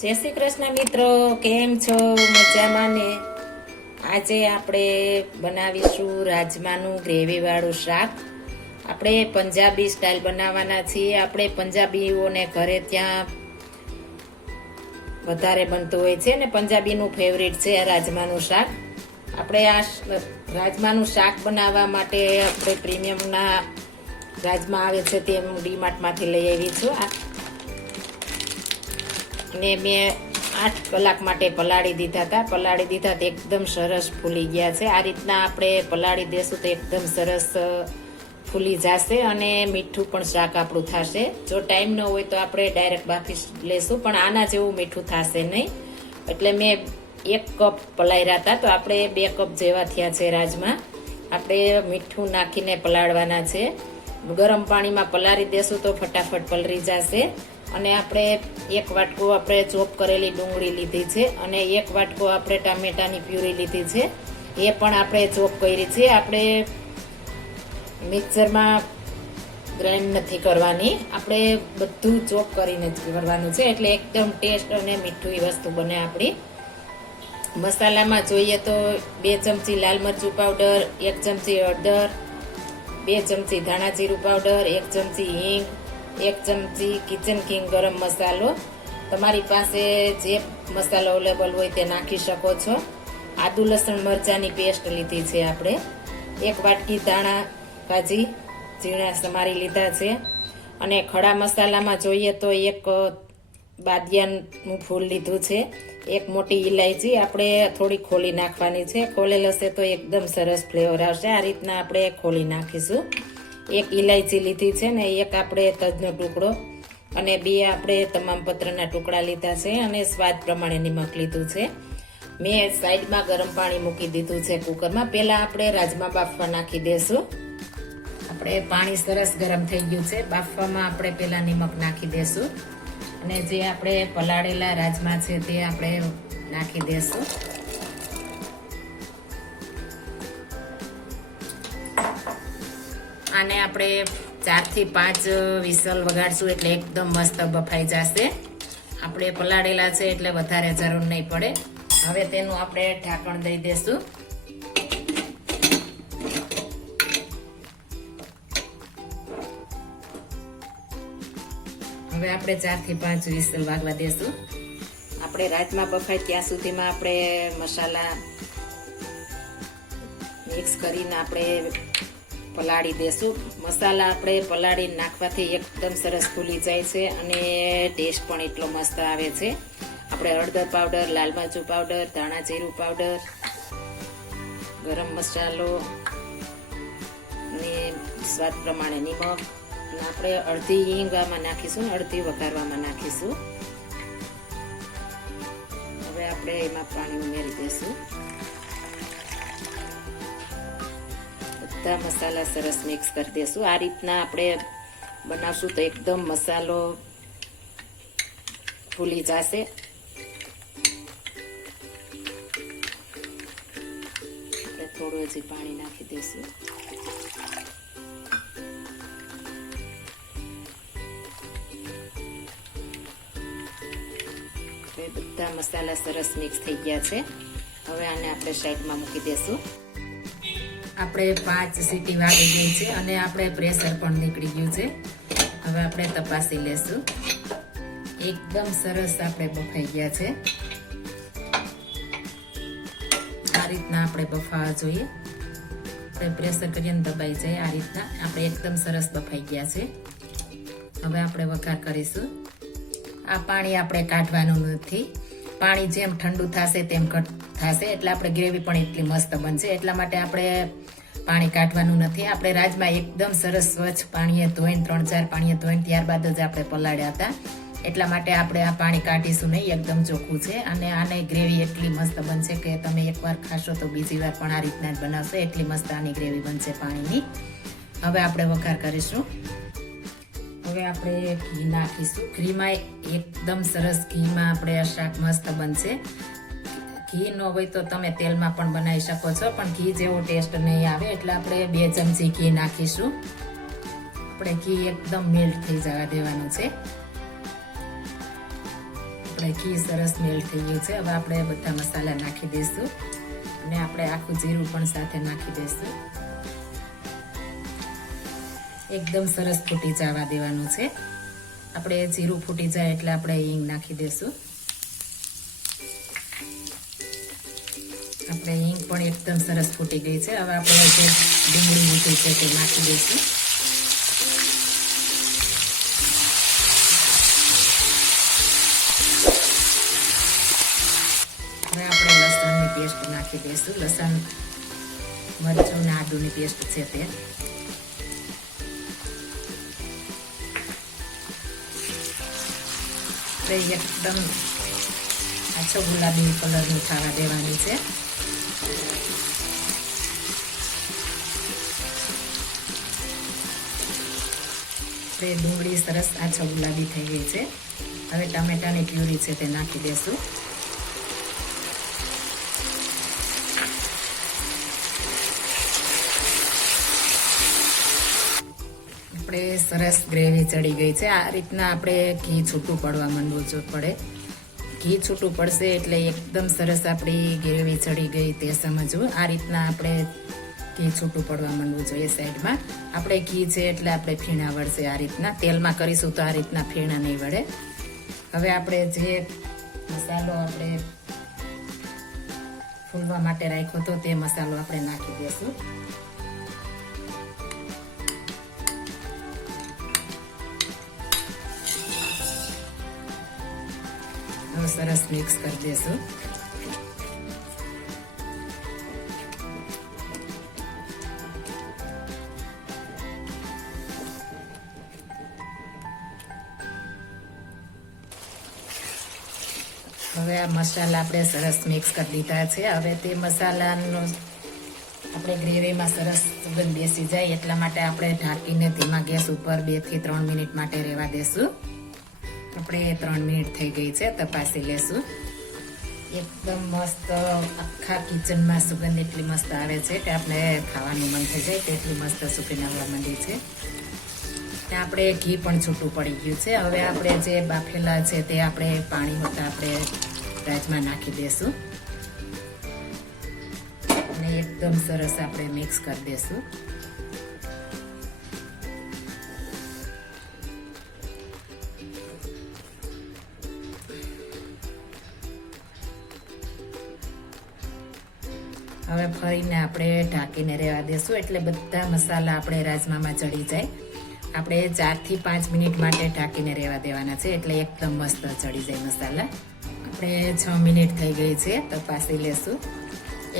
જય શ્રી કૃષ્ણ મિત્રો, કેમ છો? મજામાં ને? આજે આપણે બનાવીશું રાજમાનું ગ્રેવીવાળું શાક. આપણે પંજાબી સ્ટાઇલ બનાવવાના છીએ. આપણે પંજાબીઓને ઘરે ત્યાં વધારે બનતું હોય છે ને પંજાબીનું ફેવરિટ છે રાજમાનું શાક. આપણે આ રાજમાનું શાક બનાવવા માટે આપણે પ્રીમિયમના રાજમા આવે છે તે હું ડીમાર્ટમાંથી લઈ આવી છું. ને મેં 8 કલાક માટે પલાળી દીધા હતા. પલાળી દીધા તો એકદમ સરસ ફૂલી ગયા છે. આ રીતના આપણે પલાળી દેશું તો એકદમ સરસ ફૂલી જશે અને મીઠું પણ શાક આપણું થશે. જો ટાઈમ ન હોય તો આપણે ડાયરેક્ટ બાફી લેશું, પણ આના જેવું મીઠું થશે નહીં. એટલે મેં 1 કપ પલાળ્યા હતા, તો આપણે 2 કપ જેવા થયા છે રાજમા. આપણે મીઠું નાખીને પલાળવાના છે. ગરમ પાણીમાં પલાળી દેશું તો ફટાફટ પલળી જશે. અને આપણે 1 વાટકો આપણે ચોપ કરેલી ડુંગળી લીધી છે અને 1 વાટકો આપણે ટામેટાની પ્યુરી લીધી છે. એ પણ આપણે ચોપ કરી છે. આપણે મિક્સરમાં ગ્રાઇન્ડ નથી કરવાની, આપણે બધું ચોપ કરીને જ કરવાનું છે. એટલે એકદમ ટેસ્ટ અને મીઠું વસ્તુ બને આપણી. મસાલામાં જોઈએ તો 2 ચમચી લાલ મરચું પાવડર, 1 ચમચી હળદર, 2 ચમચી ધાણા જીરું પાવડર, 1 ચમચી હિંગ, 1 ચમચી કિચન કિંગ ગરમ મસાલો. તમારી પાસે જે મસાલો અવેલેબલ હોય તે નાખી શકો છો. આદુ લસણ મરચાંની પેસ્ટ લીધી છે આપણે. 1 વાટકી ધાણા ભાજી ઝીણા સમારી લીધા છે. અને ખડા મસાલામાં જોઈએ તો 1 બાદિયાનું ફૂલ લીધું છે. 1 મોટી ઇલાયચી આપણે થોડી ખોલી નાખવાની છે. ખોલેલ હશે તો એકદમ સરસ ફ્લેવર આવશે. આ રીતના આપણે ખોલી નાખીશું. 1 ઇલાયચી લીધી છે ને 1 આપણે તજનો ટુકડો અને 2 આપણે તમામ પત્રના ટુકડા લીધા છે અને સ્વાદ પ્રમાણે નિમક લીધું છે. મેં સાઈડમાં ગરમ પાણી મૂકી દીધું છે કુકરમાં. પહેલા આપણે રાજમા બાફવા નાખી દેશું. આપણે પાણી સરસ ગરમ થઈ ગયું છે. બાફવામાં આપણે પહેલા નિમક નાખી દેશું અને જે આપણે પલાળેલા રાજમા છે તે આપણે નાખી દેશું. આને આપણે 4 થી 5 વિસલ વગાડશું એટલે એકદમ મસ્ત બફાઈ જશે. આપણે પલાળેલા છે એટલે વધારે જરૂર નહીં પડે. હવે તેનું આપણે ઢાંકણ દઈ દેશું. હવે આપણે 4 થી 5 વિસલ વાગવા દેશું. આપણે રાજમા બફાય ત્યાં સુધીમાં આપણે મસાલા મિક્સ કરીને આપણે પલાળી દેશું. મસાલા આપણે પલાળી નાખવાથી એકદમ સરસ ફૂલી જાય છે અને ટેસ્ટ પણ એટલો મસ્ત આવે છે. આપણે હળદર પાવડર, લાલ મરચું પાવડર, ધાણા જીરું પાવડર, ગરમ મસાલો ને સ્વાદ પ્રમાણે નિમક અને આપણે અડધી હિંગ આમાં નાખીશું, અડધી વઘારવામાં નાખીશું. હવે આપણે એમાં પાણી ઉમેરી દઈશું. બધા મસાલા સરસ મિક્સ કરી દેશું. આ રીતના આપણે બનાવશું તો એકદમ મસાલો ફૂલી જશે. આપણે થોડું હજી પાણી નાખી દઈશું. બધા મસાલા સરસ મિક્સ થઈ ગયા છે. હવે આને આપણે સાઈડમાં મૂકી દેશું. આપણે 5 સીટી વાગી ગઈ છે અને આપણે પ્રેશર પણ નીકળી ગયું છે. હવે આપણે તપાસી લેશું. એકદમ સરસ આપણે બફાઈ ગયા છે. આ રીતના આપણે બફાવા જોઈએ. આપણે પ્રેશર કરીએ ને દબાઈ જાય આ રીતના. આપણે એકદમ સરસ બફાઈ ગયા છે. હવે આપણે વઘાર કરીશું. આ પાણી આપણે કાઢવાનું નથી. પાણી જેમ ઠંડુ થશે તેમ ઘટ થશે એટલે આપણે ગ્રેવી પણ એટલી મસ્ત બનશે. એટલા માટે આપણે પાણી કાઢવાનું નથી. આપણે રાજમા એકદમ સરસ સ્વચ્છ પાણીએ ધોઈને 3-4 પાણીએ ધોઈને ત્યારબાદ જ આપણે પલાળ્યા હતા. એટલા માટે આપણે આ પાણી કાઢીશું નહીં. એકદમ ચોખ્ખું છે અને આને ગ્રેવી એટલી મસ્ત બનશે કે તમે એકવાર ખાશો તો બીજી વાર પણ આ રીતના જ બનાવશો. એટલી મસ્ત આની ગ્રેવી બનશે પાણીની. હવે આપણે વઘાર કરીશું. હવે આપણે ઘી નાખીશું. ઘીમાં એકદમ સરસ ઘીમાં આપણે આ શાક મસ્ત બનશે. ઘી ન હોય તો તમે તેલમાં પણ બનાવી શકો છો, પણ ઘી જેવો ટેસ્ટ નહીં આવે. એટલે આપણે 2 ચમચી ઘી નાખીશું. આપણે ઘી એકદમ મેલ્ટ થઈ જવા દેવાનું છે. આપણે આપણે ઘી સરસ મેલ્ટ થઈ ગયું છે. હવે આપણે બધા મસાલા નાખી દઈશું અને આપણે આખું જીરું પણ સાથે નાખી દઈશું. એકદમ સરસ ફૂટી જવા દેવાનું છે. આપણે જીરું ફૂટી જાય એટલે આપણે હિંગ નાખી દઈશું. આપણે હિંગ પણ એકદમ સરસ ફૂટી ગઈ છે. હવે આપણે જે ડુંગળી લીધી છે તે નાખી દઈશું. હવે આપણે લસણની પેસ્ટ નાખી દઈશું. લસણ મરચું અને આદુની પેસ્ટ છે તે. એકદમ આછો ગુલાબી કલરનું થવા દેવાની છે. ડુંગળી સરસ આછો ગુલાબી થઈ ગઈ છે. હવે ટામેટાની પ્યુરી છે તે નાખી દેશું. આપણે સરસ ગ્રેવી ચડી ગઈ છે. આ રીતના આપણે ઘી છૂટું પડવા માંડવું પડે. ઘી છૂટું પડશે એટલે એકદમ સરસ આપણી ગ્રેવી ચડી ગઈ તે સમજવું. આ રીતના આપણે ઘી છૂટું પડવા માંડવું જોઈએ. સાઈડમાં આપણે ઘી છે એટલે આપણે ફીણા વળશે. આ રીતના તેલમાં કરીશું તો આ રીતના ફીણા નહીં વળે. હવે આપણે જે મસાલો આપણે ફૂલવા માટે રાખ્યો હતો તે મસાલો આપણે નાખી દઈશું. સરસ મિક્સ કરી દેશું. હવે આ મસાલા આપણે સરસ મિક્સ કરી દીધા છે. હવે તે મસાલાનો આપણે ગ્રેવીમાં સરસ સુગંધ બેસી જાય એટલા માટે આપણે ઢાંકીને ધીમા ગેસ ઉપર 2 થી 3 મિનિટ માટે રહેવા દેશું. આપણે 3 મિનિટ થઈ ગઈ છે. તપાસી લેશું. એકદમ મસ્ત આખા કિચનમાં સુગંધ એટલી મસ્ત આવે છે કે આપણે ખાવાનું મન થઈ જાય તેટલી મસ્ત સુગંધ આવવા માંડી છે. આપણે ઘી પણ છૂટું પડી ગયું છે. હવે આપણે જે બાફેલા છે તે આપણે પાણી હોતા આપણે રાજમાં નાખી દઈશું અને એકદમ સરસ આપણે મિક્સ કરી દઈશું. હવે ફરીને આપણે ઢાંકીને રહેવા દેશું એટલે બધા મસાલા આપણે રાજમામાં ચડી જાય. આપણે 4 થી 5 મિનિટ માટે ઢાંકીને રહેવા દેવાના છે એટલે એકદમ મસ્ત ચડી જાય મસાલા. આપણે 6 મિનિટ થઈ ગઈ છે. તપાસી લેશું.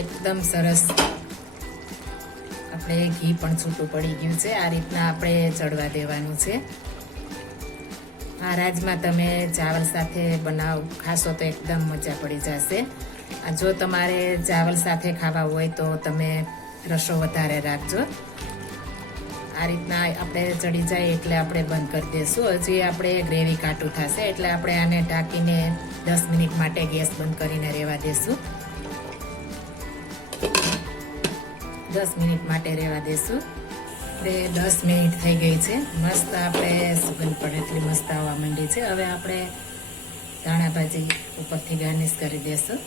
એકદમ સરસ આપણે ઘી પણ છૂટું પડી ગયું છે. આ રીતના આપણે ચડવા દેવાનું છે. આ રાજમા તમે ચાવલ સાથે ખાશો તો એકદમ મજા પડી જશે. જો તમારે ચાવલ સાથે ખાવા હોય તો તમે રસો વધારે રાખજો. આ રીતના આપણે ચડી જાય એટલે આપણે બંધ કરી દઈશું. હજી આપણે ગ્રેવી કાટું થશે એટલે આપણે આને ઢાંકીને 10 મિનિટ માટે ગેસ બંધ કરીને રહેવા દઈશું. 10 મિનિટ માટે રહેવા દઈશું. આપણે 10 મિનિટ થઈ ગઈ છે. મસ્ત આપણે સુગંધ પણ એટલી મસ્ત આવવા માંડી છે. હવે આપણે ધાણા ભાજી ઉપરથી ગાર્નિશ કરી દઈશું.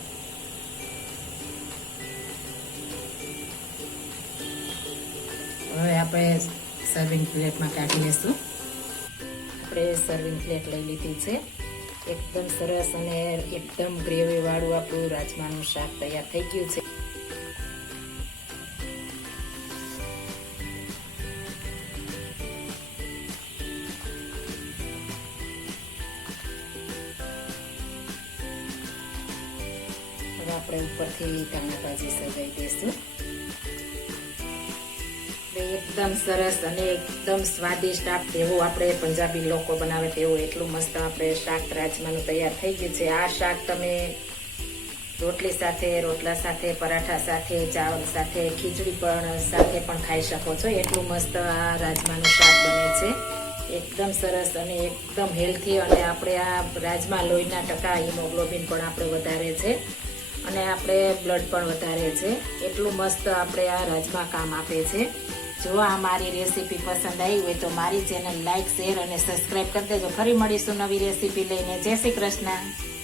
હવે આપણે સર્વિંગ પ્લેટમાં કાઢી લઈશું. આપણે સર્વિંગ પ્લેટ લઈ લીધી છે. એકદમ સરસ અને એકદમ ગ્રેવી વાળું આપણું રાજમાનું શાક તૈયાર થઈ ગયું છે. હવે આપણે ઉપરથી ધાણા ભાજી સજાવી દઈશું. એકદમ સરસ અને એકદમ સ્વાદિષ્ટ એવું આપણે પંજાબી લોકો બનાવે તેવું એટલું મસ્ત આપણે શાક રાજમાનું તૈયાર થઈ ગયું છે. આ શાક તમે રોટલી સાથે, રોટલા સાથે, પરાઠા સાથે, ચાવલ સાથે, ખીચડી પણ સાથે પણ ખાઈ શકો છો. એટલું મસ્ત આ રાજમાનું શાક બને છે. એકદમ સરસ અને એકદમ હેલ્થી. અને આપણે આ રાજમા લોહીના ટકા હિમોગ્લોબિન પણ આપણે વધારે છે અને આપણે બ્લડ પણ વધારે છે. એટલું મસ્ત આપણે આ રાજમા કામ આપે છે. જો આ મારી રેસીપી પસંદ આવી હોય તો મારી ચેનલ લાઈક, શેર અને સબસ્ક્રાઈબ કરી દેજો. ફરી મળીશું નવી રેસીપી લઈને. જય શ્રી કૃષ્ણ.